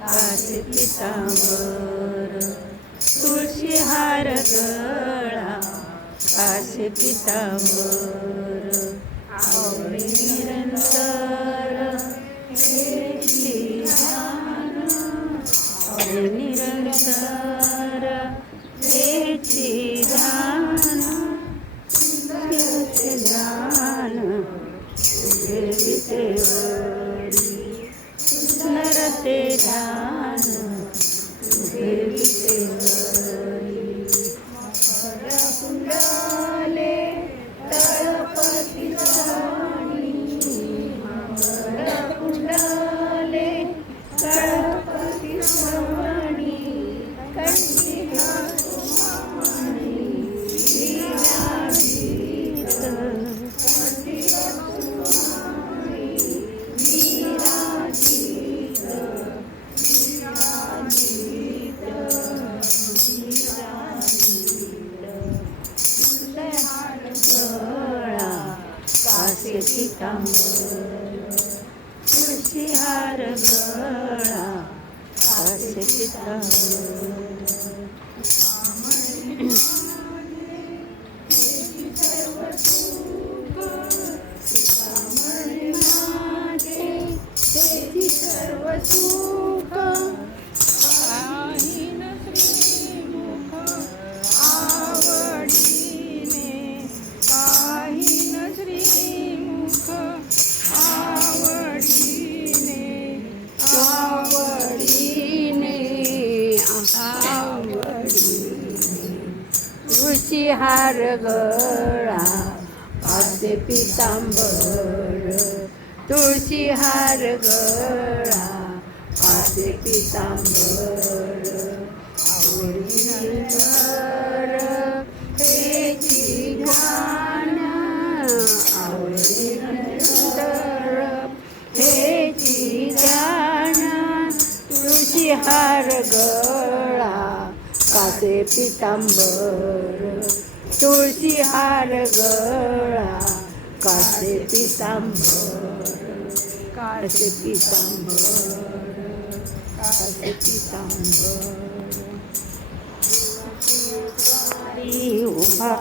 काचे पितांबर तुळशी हार गळा काचे पितांबर आवडी निरंतर आवडी निरंतर ध्यान कासे पितांबर तुळशी हार गळा तुळशी हार गळा. असे पितांबर तुळशी हार गळा. असे पितांबर आवडीवर हेची ध्यान आवडीनंतर हेची ध्यान तुळशी हार गळा. असे पितांबर. तुळशी हार गळा कासे पितांबर. कासे पितांबर. कासे पितांबर. उभा